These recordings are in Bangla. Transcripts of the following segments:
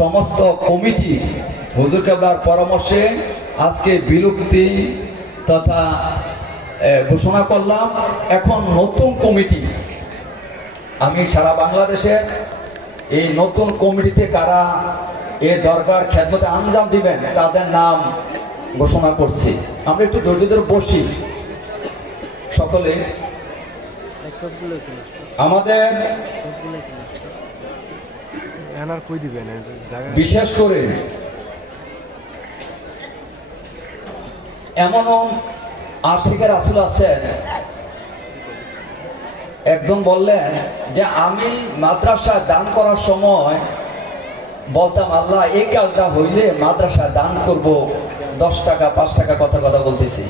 সমস্ত কমিটি হুজুর কেবলার পরামর্শে আজকে বিলুপ্তি তথা ঘোষণা করলাম। এখন নতুন কমিটি, আমি সারা বাংলাদেশে এই নতুন কমিটিতে কারা এ দরকার খেদমতে আঞ্জাম দিবেন তাদের নাম ঘোষণা করছি। আমরা একটু ধৈর্য ধরে বসি সকলে। আমাদের বিশেষ করে এমনও আশিকের রাসূল আছেন, একজন বললেন যে আমি মাদ্রাসা দান করার সময় বলতাম আল্লাহ এই কাজটা হইলে মাদ্রাসা দান করব 10 টাকা 5 টাকা কথা বলতেছি।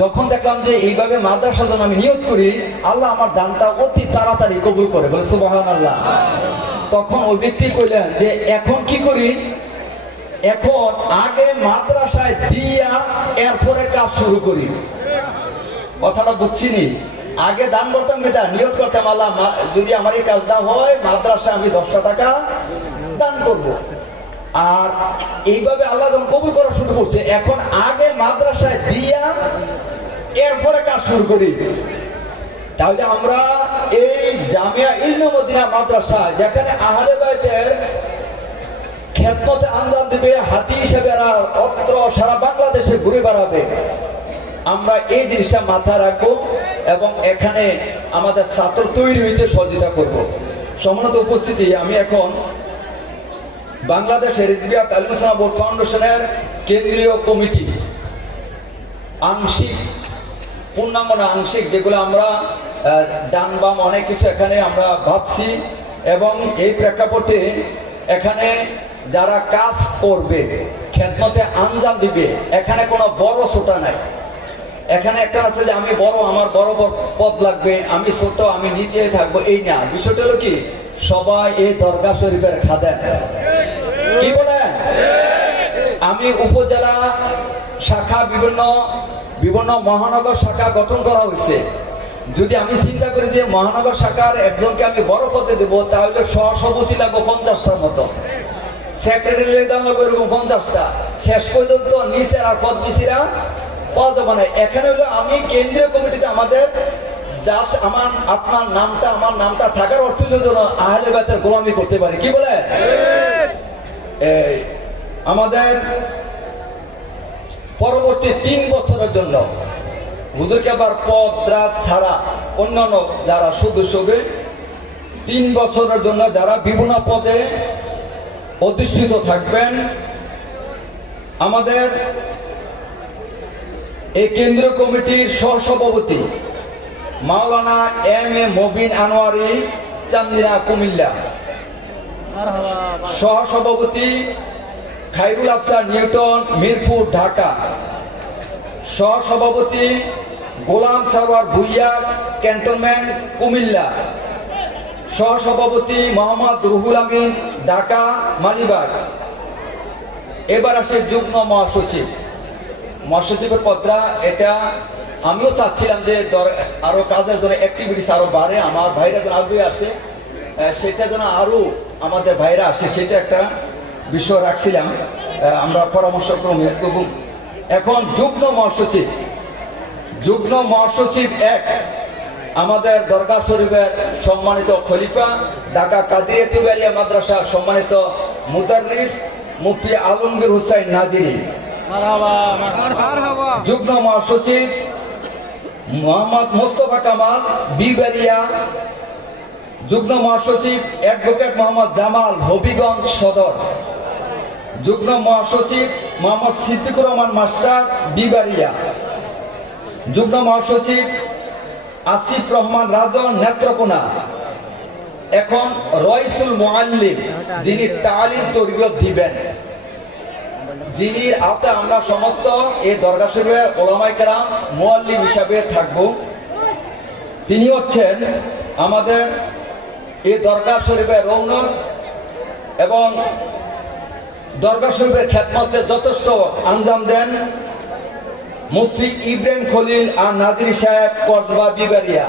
যখন দেখলাম যে এইভাবে মাদ্রাসা যেন আমি নিয়ত করি, আল্লাহ আমার দানটা অতি তাড়াতাড়ি কবুল করে, বলে সুবহানাল্লাহ। তখন ওই ব্যক্তি কইলেন যে এখন কি করি, এখন আগে মাদ্রাসায় দিয়া এরপরে কাজ শুরু করি। কথাটা বুঝছিনি? আগে দান করতাম, নিয়ত করতাম আল্লাহ যদি আমার এই কাজটা হয় মাদ্রাসা আমি 10টা টাকা দান করব। আর এইভাবে আল্লাহ যখন কবুল করা শুরু করছে, এখন আগে মাদ্রাসায় দিয়া এরপরে কাজ শুরু করি। তাহলে আমরা এই জামিয়া ইলমে মদিনা মাদ্রাসা, যেখানে আহলে বাইতের খেদমতে আঞ্জাম দিবে, হাতি হিসেবে এরা অত্র সারা বাংলাদেশে ঘুরে বেড়াবে, আমরা এই জিনিসটা মাথায় রাখবো এবং এখানে আমাদের ছাত্র তৈরি হইতে সহযোগিতা করব। সম্মানিত উপস্থিতি, আমি এখন বাংলাদেশ রিজভিয়া তালিম ইসলাম বোর্ড ফাউন্ডেশনের কেন্দ্রীয় কমিটি আংশিক, পূর্ণাঙ্গ না আংশিক, যেগুলো আমরা ডান বাম অনেক কিছু এখানে আমরা ভাবছি, এবং এই প্রেক্ষাপটে এখানে যারা কাজ করবে খেদমতে আঞ্জাম দিবে, এখানে কোনো বড় ছোটা নাই। এখানে একটা আছে যে আমি বড়, আমার বড় পদ লাগবে, আমি ছোট, আমি নিচে থাকবো, এই না। বিষয়টা হলো কি, সবাই এই দরগা শরীফের খাদেম। কি বলেন? আমি উপজেলা শাখা, বিভিন্ন মহানগর শাখা গঠন করা হয়েছে। যদি আমি চিন্তা করি যে মহানগর শাখার একজনকে আমি বড় পদে দেবো, তাহলে সহসভাপতি লাগবো 50টার মতো, সেক্রেটারি দাম লাগবে এরকম 50টা, শেষ পর্যন্ত নিচের আর পদ বিচিরা পদ বানায়। এখানে হলো আমি কেন্দ্রীয় কমিটিতে আমাদের জাস্ট আমার নামটা থাকার অর্থ হলো যেন আহলে বাইতের গোলামি করতে পারি। কি বলে? আমাদের পরবর্তী 3 বছরের জন্য হুজুরকে আবার পদ রাত ছাড়া অন্যান্য যারা সদস্য হবে, 3 বছরের জন্য যারা বিভিন্ন পদে অধিষ্ঠিত থাকবেন, আমাদের এই কেন্দ্রীয় কমিটির সহসভাপতি মাওলানা এম.এ. মবিন আনোয়ারি, চান্দিনা, কুমিল্লা। সহসভাপতি খায়রুল আফসার নিউটন, মিরপুর, ঢাকা। সহসভাপতি গোলাম সারোয়ার ভুইয়া, ক্যান্টনমেন্ট, কুমিল্লা। সহসভাপতি মোহাম্মদ রুহুল আমিন, ঢাকা, মালিবাগ। এবার আসে যুগ্ম মহাসচিবের পদটা। এটা আমিও চাচ্ছিলাম যে আরো কাজের জন্য অ্যাক্টিভিটিস আরো বাড়ে, আমার ভাইরা যেন আরো আসে, সেটা যেন আরো আমাদের ভাইরা আসে, সেটা একটা বিষয় রাখছিলাম আমরা পরামর্শ ক্রমে। এখন যুগ্ম মহাসচিব 1 আমাদের দরগা শরীফের সম্মানিত খলিফা, ঢাকা কাদিরিয়াতুল আলিয়া মাদ্রাসার সম্মানিত মুদাররিস মুফতি আলমগীর হুসাইন নাজিরি। যুগ্ম মহাসচিব মোহাম্মদ মোস্তফা কামাল, বিবারিয়া। যুগ্ম মহাসচিব অ্যাডভোকেট মোহাম্মদ জামাল, হবিগঞ্জ সদর। যুগ্ম মহাসচিব মোহাম্মদ সিদ্দিকুর রহমান মাস্টার, বিবারিয়া। যুগ্ম মহাসচিব আসিফ রহমান রাজন, নেত্রকোনা। এখন রইসুল মুআল্লিম, যিনি তালিম তরবিয়ত দিবেন, যিনি আমরা সমস্ত এই দরগা শরীফের উলামায়ে কেরাম মুআল্লিম হিসাবে থাকব। তিনি হচ্ছেন আমাদের এই দরগা শরীফের রৌনক এবং দরগা শরীফের খেদমতে যথেষ্ট আঞ্জাম দেন মুফতি ইব্রাহিম খলিল আর নাজির সাহেব, কসবা, বিবারিয়া।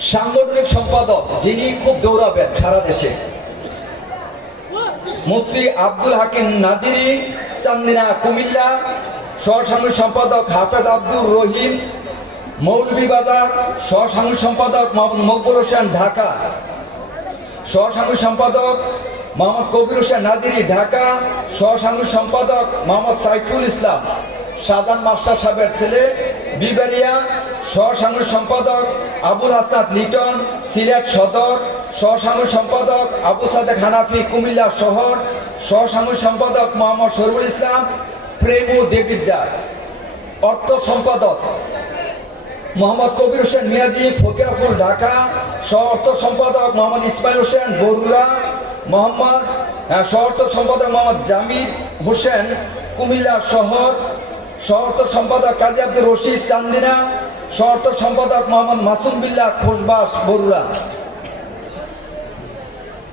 সাংগঠনিক সম্পাদক যিনি খুব দৌড়াবেন সারা দেশে, মুফতি আব্দুল হাকিম নাজিরি, চান্দিনা, কুমিল্লা। সহসাংগঠনিক সম্পাদক হাফেজ আব্দুর রহিম, মৌলভীবাজার। সহসাংগঠনিক সম্পাদক মোহাম্মদ মকবুল হোসেন, ঢাকা। সহসাংগঠনিক সম্পাদক মোহাম্মদ কবির হোসেন নাজিরি, ঢাকা। সহসাংগঠনিক সম্পাদক মোহাম্মদ সাইফুল ইসলাম, শাহজাহান মাস্টার সাহেবের ছেলে, বিবারিয়া। সহসাংগঠনিক সম্পাদক আবুল হাসনাত লিটন, সিলেট সদর। সহসাংগঠনিক সম্পাদক আবু সাদেক হানাফি, কুমিল্লা শহর। সহসাংগঠনিক সম্পাদক মোহাম্মদ শরীফুল ইসলাম, প্রেমু দেবিদ্যার। অর্থ সম্পাদক মোহাম্মদ কবির হোসেন মিয়াজি, ফকিরাপুর, ঢাকা। সহ অর্থ সম্পাদক মোহাম্মদ ইসমাইল হোসেন, বরুড়া। সহ অর্থ সম্পাদক মোহাম্মদ জামিদ হোসেন, কুমিল্লা শহর। সহ অর্থ সম্পাদক কাজী আব্দুর রশিদ, চান্দিনা। সহ অর্থ সম্পাদক মোহাম্মদ মাসুম বিল্লাহ, খোসবাস, বরুড়া।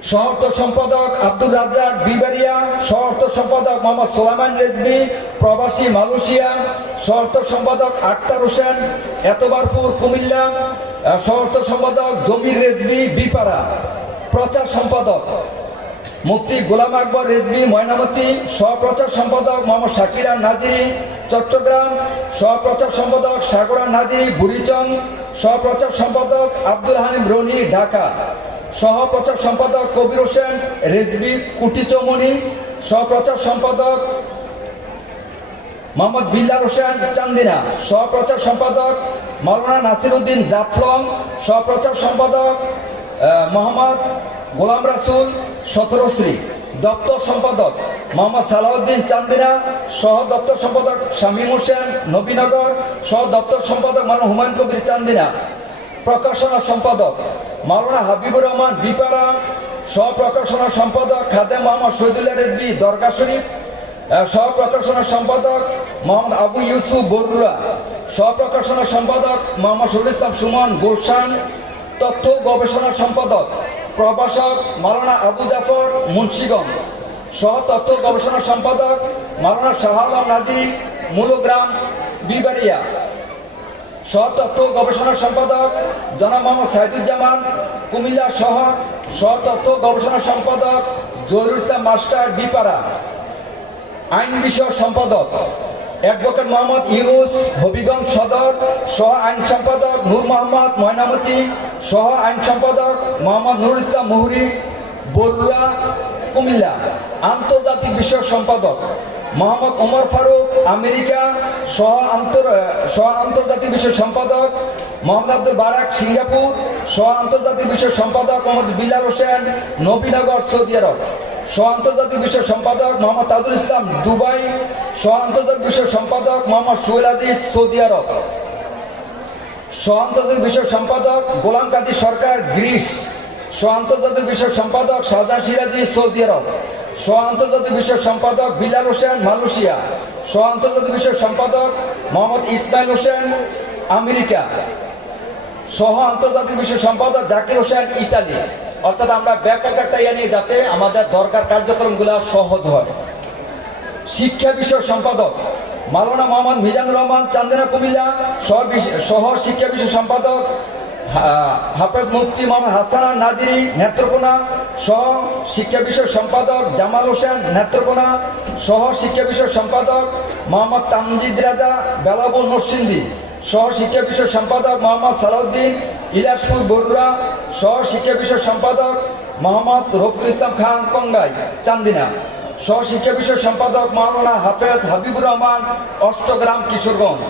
সহ অর্থ সম্পাদক আব্দুর রাজ্জাক, বিবারিয়া। সহ অর্থ সম্পাদক মোহাম্মদ সোলাইমান রেজভী, প্রবাসী, মালয়েশিয়া। সহ অর্থ সম্পাদক আক্তার হোসেন, এতবারপুর, কুমিল্লা। সহ অর্থ সম্পাদক জমির রেজভী, বিপাড়া। প্রচার সম্পাদক মুফতি গোলাম আকবর রেজভী, ময়নামতি। সহপ্রচার সম্পাদক মোহাম্মদ শাকিরা নাজিরি, চট্টগ্রাম। সহপ্রচার সম্পাদক সাগরা নাজিরি, বুড়িচং। সহপ্রচার সম্পাদক আব্দুল হালিম রনি, ঢাকা। সহপ্রচার সম্পাদক কবির হোসেন রেজভী, কুটিচমনি। সহপ্রচার সম্পাদক মোহাম্মদ বিল্লাল হোসেন, চান্দিনা। সহপ্রচার সম্পাদক মাওলানা নাসির উদ্দিন, জাফলং। সহপ্রচার সম্পাদক মোহাম্মদ গোলাম রাসুল, সতেরোশ্রী। দপ্তর সম্পাদক মোহাম্মদ সালাউদ্দিন, চান্দিনা। সহ দপ্তর সম্পাদক শামীম হোসেন, নবীনগর। সহ দপ্তর সম্পাদক মাওলানা হুমায়ুন কবির, চান্দিনা। প্রকাশনা সম্পাদক মাওলানা হাবিবুর রহমান, বিপাড়া। সহ প্রকাশনা সম্পাদক খাদেম মোহাম্মদ শহীদুল্লাহ রেজভী, দরগা শরীফ। সহ প্রকাশনা সম্পাদক মোহাম্মদ আবু ইউসুফ, বরুড়া। সহ প্রকাশনা সম্পাদক মোহাম্মদ শহীদুল ইসলাম সুমন, গুলশান। তথ্য গবেষণা সম্পাদক প্রভাষক মাওলানা আবু জাফর, মুন্সিগঞ্জ। সহ তথ্য গবেষণা সম্পাদক মাওলানা শাহ আলম নাজির, মূলগ্রাম, বিবারিয়া। সহ তথ্য গবেষণা সম্পাদক জনাব মোহাম্মদ সাইদুজ্জামান, কুমিল্লা শহর। সহ তথ্য গবেষণা সম্পাদক জহিরুল ইসলাম মাস্টার, বিপাড়া। আইন বিষয়ক সম্পাদক অ্যাডভোকেট মোহাম্মদ ইউনুস, হবিগঞ্জ সদর। সহ আইন সম্পাদক নূর মোহাম্মদ, ময়নামতি। সহ আইন সম্পাদক মোহাম্মদ নুরুল ইসলাম মুহুরী, বরুড়া, কুমিল্লা। আন্তর্জাতিক বিষয়ক সম্পাদক মোহাম্মদ ওমর ফারুক, আমেরিকা। সহ আন্তর্জাতিক বিষয়ক সম্পাদক মোহাম্মদ আব্দুল বারাক, সিঙ্গাপুর। সহ আন্তর্জাতিক বিষয়ক সম্পাদক মোহাম্মদ বিলাল হোসেন, নবীনগর, সৌদি আরব। সহ আন্তর্জাতিক বিষয়ক সম্পাদক মোহাম্মদ তাজুল ইসলাম, দুবাই। সহ আন্তর্জাতিক বিষয়ক সম্পাদক মোহাম্মদ সোহেল আজিজ, সৌদি আরব। সহ আন্তর্জাতিক বিষয়ক সম্পাদক গোলাম কাজী সরকার, গ্রিস। সহ আন্তর্জাতিক বিষয়ক সম্পাদক শাহজাহান সিরাজি, সৌদি আরব। সহ আন্তর্জাতিক বিষয়ক সম্পাদক বিলাল হোসেন, মালয়েশিয়া। সহ আন্তর্জাতিক বিষয়ক সম্পাদক মোহাম্মদ ইসমাইল হোসেন, আমেরিকা। সহ আন্তর্জাতিক বিষয়ক সম্পাদক জাকির হোসেন, ইতালি। অর্থাৎ আমরা ব্যাপকটা নিয়ে যাতে আমাদের দরকার কার্যক্রমগুলো সহজ হয়। শিক্ষা বিষয়ক সম্পাদক মাওলানা মোহাম্মদ মিজানুর রহমান, চান্দিনা, কুমিল্লা। সহ শিক্ষা বিষয়ক সম্পাদক হাফেজ মুফতি মোহাম্মদ হাসান নাজিরি, নেত্রকোনা। সহ শিক্ষা বিষয়ক সম্পাদক জামাল হোসেন, নেত্রকোনা। সহ শিক্ষা বিষয়ক সম্পাদক মোহাম্মদ তামজিদ রাজা, বেলাবুল, নরসিংদী। সহ শিক্ষা বিষয়ক সম্পাদক মোহাম্মদ সালাউদ্দিন, ইলাসপুর, বরুড়া। সহ শিক্ষা বিষয়ক সম্পাদক মোহাম্মদ রফিকুল ইসলাম খান, কঙ্গাই, চান্দিনা। সহ শিক্ষা বিষয়ক সম্পাদক মাওলানা হাফেজ হাবিবুর রহমান, অষ্টগ্রাম, কিশোরগঞ্জ।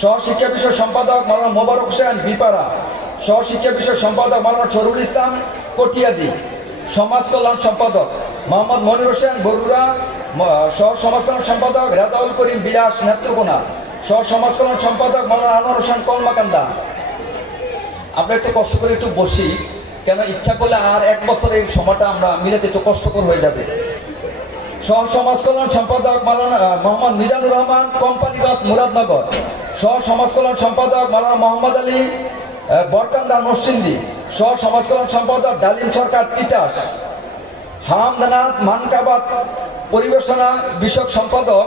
সহ শিক্ষা বিষয়ক সম্পাদক মাওলানা মোবারক হোসেন, বিপাড়া। সহ শিক্ষা বিষয়ক সম্পাদক মাওলানা শরীফুল ইসলাম, কটিয়াদি। সমাজ কল্যাণ সম্পাদক মোহাম্মদ মনির হোসেন, বরুড়া। সহ সমাজ কল্যাণ সম্পাদক রেজাউল করিম, বিলাস, নেত্রকোনা। সহ সমাজ কল্যাণ সম্পাদক মাওলানা আনোয়ার হোসেন, কলমাকান্দা। আমরা একটু কষ্ট করে একটু বসি, কেন ইচ্ছা করলে আর এক বছর এই সময়টা আমরা মিলাতে একটু কষ্টকর হয়ে যাবে। সহ সমাজ কল্যাণ সম্পাদক মাওলানা মোহাম্মদ মিজানুর রহমান, কোম্পানিগঞ্জ, মুরাদনগর। সহ সমাজ কল্যাণ সম্পাদক মাওলানা মোহাম্মদ আলী, বরকান্দা, নরসিংদী। সহ সমাজ কল্যাণ সম্পাদক ডালিম সরকার, তিতাস। হামদানাথ মানকাবাদ পরিবেশনা বিষয়ক সম্পাদক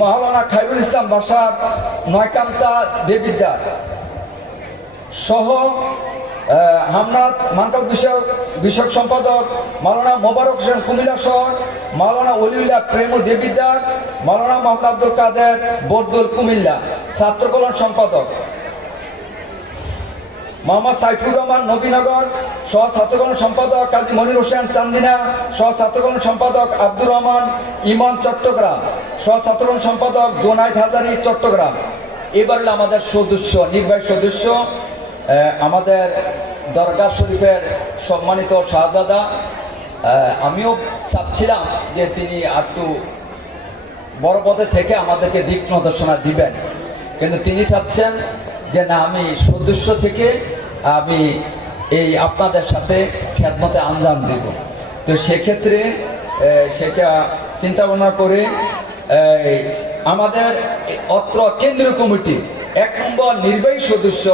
মাওলানা খায়রুল ইসলাম বাসার, নয়কান্তা, দেবিদ্যার। সহ হামনাথ মানকাল বিষয়ক সম্পাদক মাওলানা মোবারক হোসেন কুমিল্লা শহর, মাওলানা অলিউল্লাহ প্রেম ও দেবিদ্বার, মাওলানা মোহাম্মদ আব্দুল কাদের বরদুল কুমিল্লা। ছাত্র কল্যাণ সম্পাদক মোহাম্মদ সাইফুর রহমান নবীনগর, সহ ছাত্রকল্যাণ সম্পাদক কাজী মনির হোসেন চান্দিনা, সহ ছাত্রকল্যাণ সম্পাদক আব্দুর রহমান ইমন চট্টগ্রাম, সহ ছাত্রকল্যাণ সম্পাদক জোনায়েদ হাজারি চট্টগ্রাম। এবার আমাদের সদস্য নির্বাহী সদস্য আমাদের দরগা শরীফের সম্মানিত শাহজাদা। আমিও চাচ্ছিলাম যে তিনি একটু বড় পদে থেকে আমাদেরকে দিক নির্দেশনা দিবেন, কিন্তু তিনি চাচ্ছেন যে না, আমি সদস্য থেকে আমি এই আপনাদের সাথে খেদমতে আঞ্জাম দেব। তো সেক্ষেত্রে সেটা চিন্তা ভাবনা করে আমাদের অত্র কেন্দ্রীয় কমিটি 1 নম্বর নির্বাহী সদস্য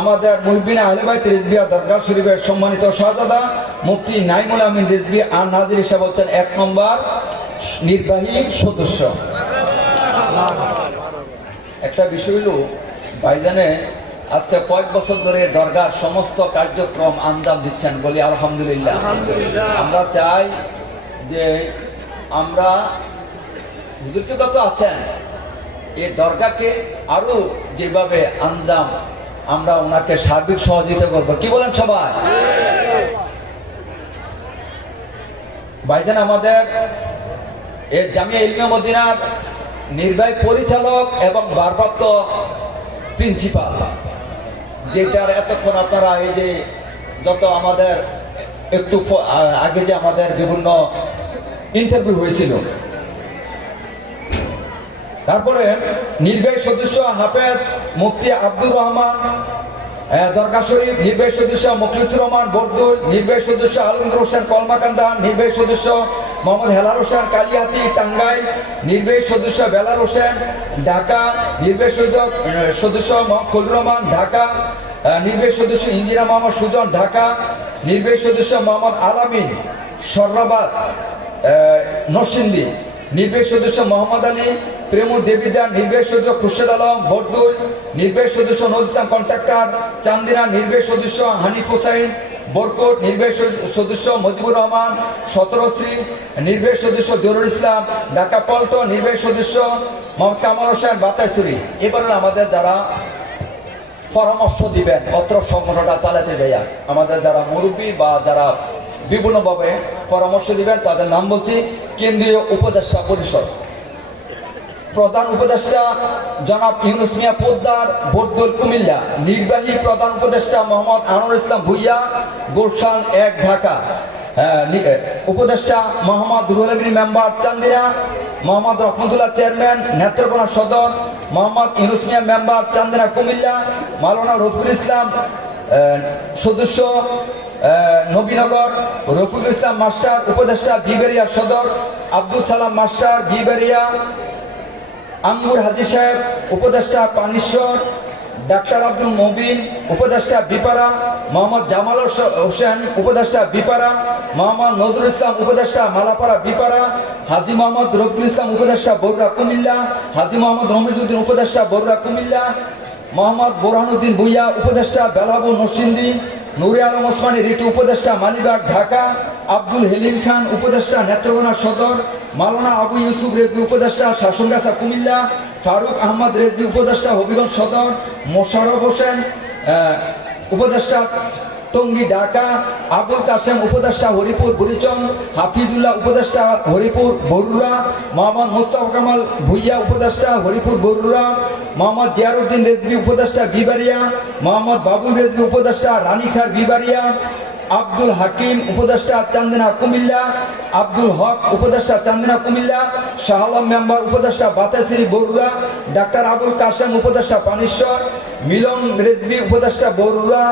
আমাদের মুহিবিন আহলে বাইত রিজভিয়া দরগা শরীফের সম্মানিত শাহজাদা মুফতি নাইমুল আমিন রিজভী আর নাজির হিসাব হচ্ছেন 1 নম্বর নির্বাহী সদস্য। একটা বিষয় হলো ভাইজানে আজকে কয়েক বছর ধরে দরগার সমস্ত কার্যক্রম আঞ্জাম দিচ্ছেন, বলি আলহামদুলিল্লাহ। আমরা চাই যে আমরা হুজুরকে কত আছেন এই দরগাকে আরো যেভাবে আঞ্জাম আমরা ওনাকে সার্বিক সহযোগিতা করবো, কি বলেন সবাই? ভাইজান আমাদের এই জামিয়া ইলমিয়া মদিনার নির্বাহী পরিচালক এবং ভারপ্রাপ্ত প্রিন্সিপাল, যেটার এতক্ষণ আপনারা এই যে যত আমাদের একটু আগে যে আমাদের বিভিন্ন ইন্টারভিউ হয়েছিল, তারপরে নির্বাহী সদস্য হাফেজ মুফতি আব্দুর রহমান দরগা শরীফ, নির্বাহী সদস্য মুখলিসুর রহমান বরদুল, নির্বাহী সদস্য আলমগীর হোসেন কলমাকান্দা, নির্বাহী সদস্য মোহাম্মদ হেলাল হোসেন কালিয়াতি টাঙ্গাইল, নির্বাহী সদস্য বেলাল হোসেন ঢাকা, নির্বাহী সদস্য ফজলুর রহমান ঢাকা, নির্বাহী সদস্য ইন্দিরা মোহাম্মদ সুজন ঢাকা, নির্বাহী সদস্য মোহাম্মদ আলামিন সর্রাবাদ নরসিংদী, নির্বাহী সদস্য মোহাম্মদ আলী প্রেমু দেবিদার, নির্বাহী সদস্য খুরশেদ আলম বরদুল, নির্বাহী সদস্য নজরুল ইসলাম কন্ট্রাক্টর চান্দিনা, নির্বাহী সদস্য হানিফ হোসাইন বরকট, নির্বাহী সদস্য মজিবুর রহমান সতরশ্রী, নির্বাহী সদস্য জরুল ইসলাম ঢাকা পল্টন, নির্বাহী সদস্য মোহাম্মদ কামাল হোসেন বাতাইছড়ি। এবার আমাদের যারা পরামর্শ দিবেন অত্র সংগঠনটা চালাতে দেয়া, আমাদের যারা মুরব্বী বা যারা বিভিন্নভাবে পরামর্শ দিবেন তাদের নাম বলছি। কেন্দ্রীয় উপদেষ্টা পরিষদ প্রধান উপদেষ্টা জনাব ইউনুস মিয়া পোদ্দার বরদুল কুমিল্লা, নির্বাহী প্রধান উপদেষ্টা মোহাম্মদ আনোয়ার ইসলাম ভুইয়া গুলশান 1 ঢাকা, উপদেষ্টা মোহাম্মদ রুহুল আমিন মেম্বার চান্দিনা, মোহাম্মদ রহমতুল্লাহ চেয়ারম্যান নেত্রকোনা সদর, মোহাম্মদ ইউনুস মিয়া মেম্বার চান্দিনা কুমিল্লা, মাওলানা রফিকুল ইসলাম সদস্য নবীনগর, রফিকুল ইসলাম মাস্টার উপদেষ্টা বিবেরিয়া সদর, আব্দুল সালাম মাস্টার বিবেরিয়া, আঙ্গুর হাজি সাহেব উপদেষ্টা পানিশ্বর, ডাক্তার আব্দুল মবিন উপদেষ্টা বিপাড়া, মোহাম্মদ জামাল হোসেন উপদেষ্টা বিপাড়া, মোহাম্মদ নজরুল ইসলাম উপদেষ্টা মালাপাড়া বিপাড়া, হাজি মোহাম্মদ রফিকুল ইসলাম উপদেষ্টা বরুড়া কুমিল্লা, হাজি মোহাম্মদ রমিজউদ্দিন উপদেষ্টা বরুড়া কুমিল্লা, মোহাম্মদ বোরহানুদ্দিন ভুইয়া উপদেষ্টা বেলাবু নরসিংদী, নুরে আলম ওসমানী রিটু উপদেষ্টা মালিবাগ ঢাকা, আব্দুল হেলিম খান উপদেষ্টা নেত্রকোনা সদর, মাওলানা আবু ইউসুফ রেজভী উপদেষ্টা শাসনগাছা কুমিল্লা, ফারুক আহমদ রেজভী উপদেষ্টা হবিগঞ্জ সদর, মোশাররফ হোসেন উপদেষ্টা টঙ্গী ঢাকা, আবুল কাসেম উপদেষ্টা হরিপুর বুড়িচং, হাফিজুল্লাহ উপদেষ্টা হরিপুর বরুড়া, মোহাম্মদ মুস্তাফা কামাল ভুইয়া উপদেষ্টা হরিপুর বরুড়া, মোহাম্মদ জিয়ারউদ্দিন রেজভী উপদেষ্টা বিবারিয়া, মোহাম্মদ বাবুল রেজভী উপদেষ্টা রানীখার বিবারিয়া, আব্দুল হাকিম উপদেষ্টা চান্দিনা কুমিল্লা, আব্দুল হক উপদেষ্টা চান্দিনা কুমিল্লা, শাহ আলম মেম্বার উপদেষ্টা বাতাসিরি বরুড়া, ডাক্তার আবুল কাসেম উপদেষ্টা পানিশ্বর, মিলন রেজভী উপদেষ্টা বরুড়া,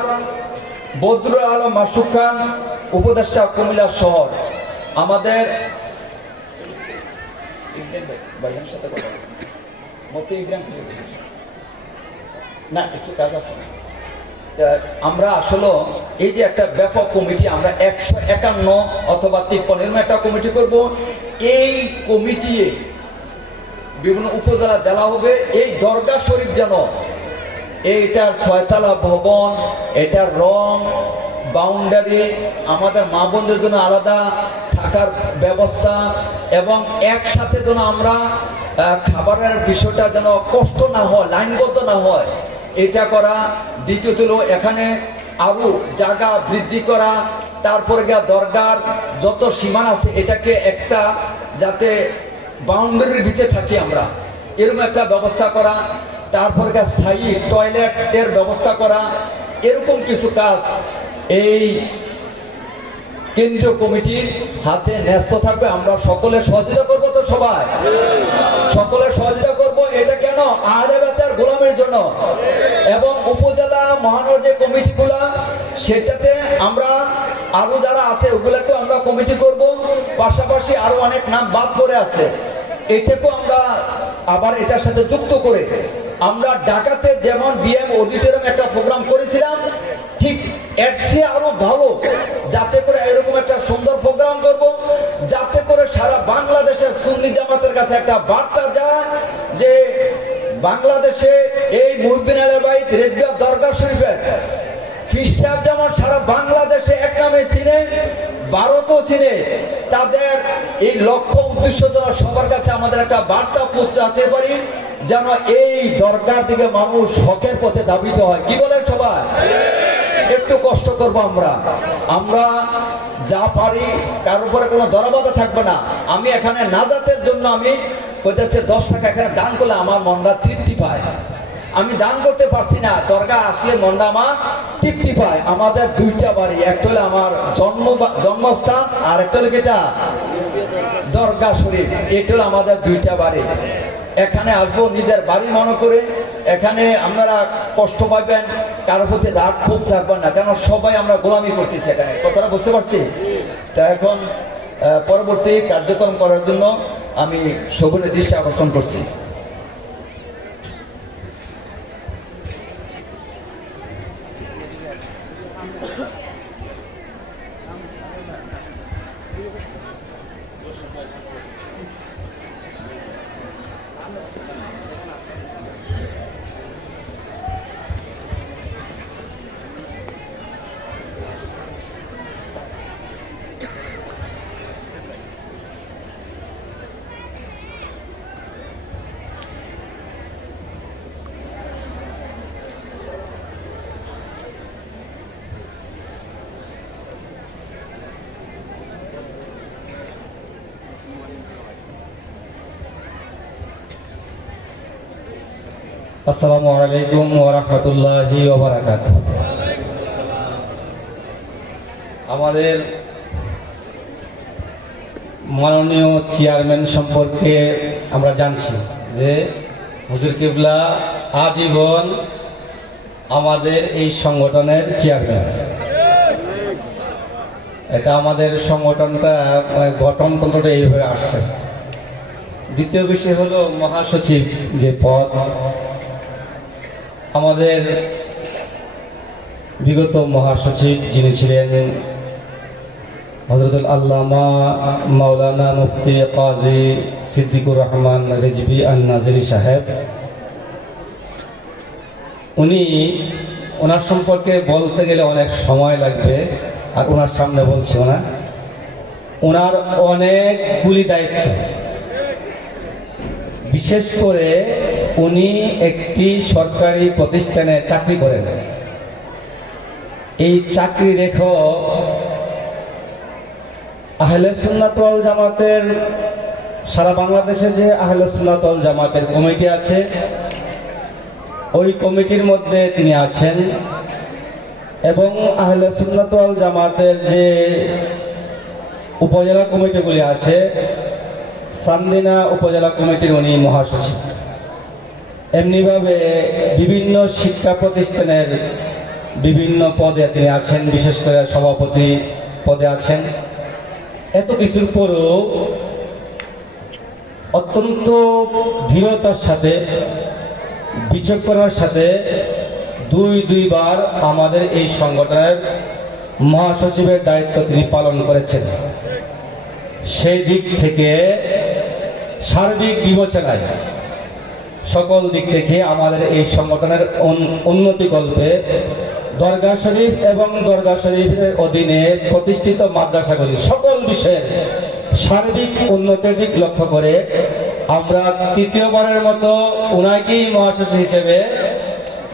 বদরুল আলম মাসুক খান উপদেষ্টা কুমিল্লা শহর। আমাদের না একটু কাজ আছে, আমরা আসলে এই যে একটা ব্যাপক কমিটি, আমরা 151 অথবা 53 একটা কমিটি করব। এই কমিটি বিভিন্ন উপজেলা দেওয়া হবে। এই দরগা শরীফ যেন এইটার 6তলা ভবন, এটার রং, বাউন্ডারি, আমাদের মা বোনদের জন্য আলাদা থাকার ব্যবস্থা, এবং একসাথে যেন আমরা খাবারের বিষয়টা যেন কষ্ট না হয়, লাইনবদ্ধ না হয়, এটা করা। দ্বিতীয়ত হলো এখানে আরো জায়গা বৃদ্ধি করা, তারপরে গিয়া দরগার যত সীমানা আছে এটাকে একটা যাতে বাউন্ডারির ভিতরে থাকি আমরা, এরকম একটা ব্যবস্থা করা। তারপরে গিয়া স্থায়ী টয়লেটের ব্যবস্থা করা। এরকম কিছু কাজ এই কেন্দ্রীয় কমিটির হাতে ন্যস্ত থাকবে। আমরা সকলে সহযোগিতা করবো তো, সবাই সকলে সহযোগিতা করব। এটা কেন? আহলে বেতের গোলামের জন্য। এবং উপজেলা মহানগর যে কমিটিগুলা, সেটাতে আমরা আরো যারা আছে ওগুলাকেও আমরা কমিটি করব। পাশাপাশি আরো অনেক নাম বাদ পড়ে আছে, এটাকেও আমরা আবার এটার সাথে যুক্ত করে আমরা ঢাকাতে যেমন বিএম অডিটোরিয়াম একটা প্রোগ্রাম করেছিলাম, ঠিক এর চেয়ে আরো ভালো যাতে করে এরকম একটা সুন্দর প্রোগ্রাম করব, যাতে করে সারা বাংলাদেশের সুন্নি জামাতের কাছে একটা বার্তা যায় যে বাংলাদেশে এই মুহিউদ্দিন আলী বাইত রেজবিয়া দরগা শরীফের ফিসাব জামাত সারা বাংলাদেশে এক নামে চিনে, ভারতও চিনে। তাদের এই লক্ষ্য উদ্দেশ্য যেন সবার কাছে আমাদের একটা বার্তা পৌঁছাতে পারি, যেন এই দরগার দিকে মানুষ হকের পথে ধাবিত হয়। কি বলেন সবাই? একটু কষ্ট করবো আমরা যা পারি, কার উপরে কোনো দরবাদা থাকবে না। আমি এখানে নাজাতের জন্য আমি কইতেছে 10 টাকা এখানে দান করলে আমার মনটা তৃপ্তি পায়। আমি দান করতে পারছি না, দরগা আসলে মনটা আমার তৃপ্তি পায়। আমাদের 2টা বাড়ি, একটা হলো আমার জন্মস্থান, আর একটা হলো কিটা দরগা শরীফ। এটা হলো আমাদের 2টা বাড়ি। এখানে আসবো নিজের বাড়ি মনে করে। এখানে আপনারা কষ্ট পাবেন, কারোর প্রতি রাগ খুব থাকবেন না, কেন সবাই আমরা গোলামি করতেছি এখানে, কথাটা বুঝতে পারছি। তা এখন পরবর্তী কার্যক্রম করার জন্য আমি সকলের দৃষ্টি আকর্ষণ করছি। আসসালামু আলাইকুম ওয়া রাহমাতুল্লাহি ওয়া বারাকাতুহু। আমাদের মাননীয় চেয়ারম্যান সম্পর্কে আমরা জানছি যে হুজুর কিবলা আজীবন আমাদের এই সংগঠনের চেয়ারম্যান। এটা আমাদের সংগঠনটা গঠনতন্ত্রটা এইভাবে আসছে। দ্বিতীয় বিষয় হলো মহাসচিব যে পদ, আমাদের বিগত মহাসচিব যিনি ছিলেন হযরতুল আল্লামা মাওলানা মুফতি কাজী সিদ্দিকুর রহমান রিজভী আন-নাজিরি সাহেব, ওনার সম্পর্কে বলতে গেলে অনেক সময় লাগবে, আর ওনার সামনে বলছি না। ওনার অনেকগুলি দায়িত্ব, বিশেষ করে উনি একটি সরকারি প্রতিষ্ঠানে চাকরি করেন। এই চাকরি রেখো আহলে সুন্নাত ওয়াল জামাতের সারা বাংলাদেশে যে আহলে সুন্নাত ওয়াল জামাতের কমিটি আছে, ওই কমিটির মধ্যে তিনি আছেন। এবং আহলে সুন্নাত ওয়াল জামাতের যে উপজেলা কমিটিগুলি আছে, চান্দিনা উপজেলা কমিটির উনি মহাসচিব। এমনিভাবে বিভিন্ন শিক্ষা প্রতিষ্ঠানের বিভিন্ন পদে তিনি আছেন, বিশেষ করে সভাপতি পদে আছেন। এত কিছুর পরও অত্যন্ত দৃঢ়তার সাথে, বিচক্ষণতার সাথে দুইবার আমাদের এই সংগঠনের মহাসচিবের দায়িত্ব তিনি পালন করেছেন। সেই দিক থেকে সার্বিক বিবেচনায় সকল দিক থেকে আমাদের এই সংগঠনের উন্নতি কল্পে দরগা শরীফ এবং দরগা শরীফের অধীনে প্রতিষ্ঠিত মাদ্রাসাগুলি সকল বিষয়ের সার্বিক উন্নতির দিক লক্ষ্য করে আমরা তৃতীয়বারের মতো উনাকেই মহাসচিব হিসেবে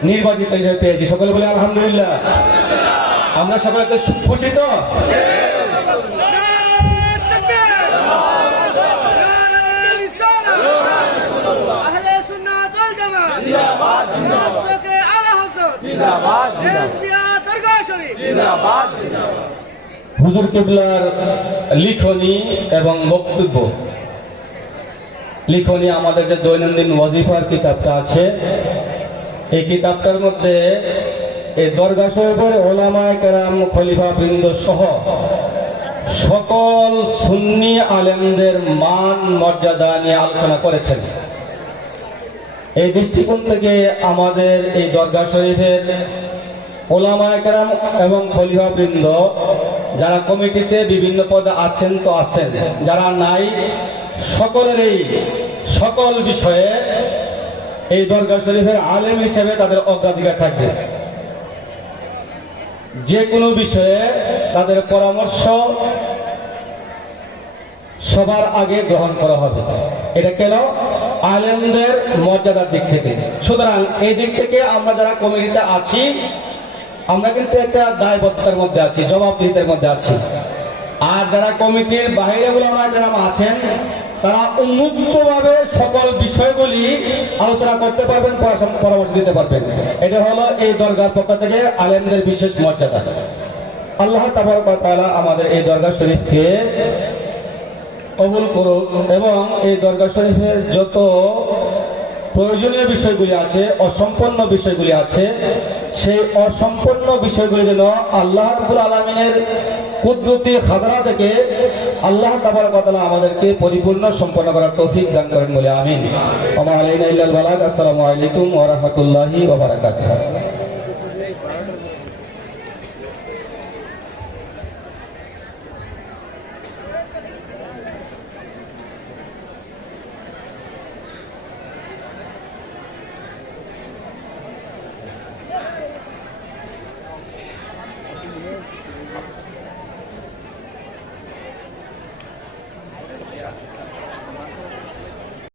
নির্বাচিত হিসেবে পেয়েছি। সকলে বলে আলহামদুলিল্লাহ। আমরা সকলে তো খুশি তো? হুজুর কিবলার লিখনী এবং বক্তব্য, লিখনী আমাদের যে দৈনন্দিন ওয়াজিফার কিতাবটা আছে, এই কিতাবটার মধ্যে এই দরগা শরীফের ওলামায়ে কেরাম খলিফা বৃন্দ সহ সকল সুন্নি আলেমদের মান মর্যাদা নিয়ে আলোচনা করেছেন। এই দৃষ্টিকোণ থেকে আমাদের এই দরগা শরীফের ওলামায়ে কেরাম এবং খলিফা বৃন্দ যারা কমিটিতে বিভিন্ন পদে আছেন তো আছেন, যারা নাই সকলেরই সকল বিষয়ে এই দরগা শরীফের আলেম হিসেবে তাদের অগ্রাধিকার থাকবে। যে কোনো বিষয়ে তাদের পরামর্শ সবার আগে গ্রহণ করা হবে। এটা কেন? আলেমদের মর্যাদার দিক থেকে। সুতরাং এই দিক থেকে আমরা যারা কমিটিতে আছি আমরা কিন্তু একটা দায়বদ্ধতার মধ্যে আছি, জবাবদিহিতার মধ্যে আছি। আর যারা কমিটির বাইরে ওলামায়ে কেরাম আছেন তারা উন্মুক্তভাবে সকল বিষয়গুলি আলোচনা করতে পারবেন, পরামর্শ দিতে পারবেন। এটা হলো এই দরগার পক্ষ থেকে আলেমদের বিশেষ মর্যাদা। আল্লাহ তাবারক ওয়া তাআলা আমাদের এই দরগা শরীফকে কবুল করুক এবং এই দরগা শরীফের যত প্রয়োজনীয় বিষয়গুলি আছে, অসম্পূর্ণ বিষয়গুলি আছে, সেই অসম্পূর্ণ বিষয়গুলি যেন আল্লাহ রাব্বুল আলামিনের কুদরতি খাজানা থেকে আল্লাহ তাবারক ওয়া তাআলা আমাদেরকে পরিপূর্ণ সম্পন্ন করার তৌফিক দান করেন বলে আমিন। ওয়া মা আলাইনা ইল্লাল বালাগ। আসসালামু আলাইকুম ওয়া রাহমাতুল্লাহি ওয়া বারাকাতুহু।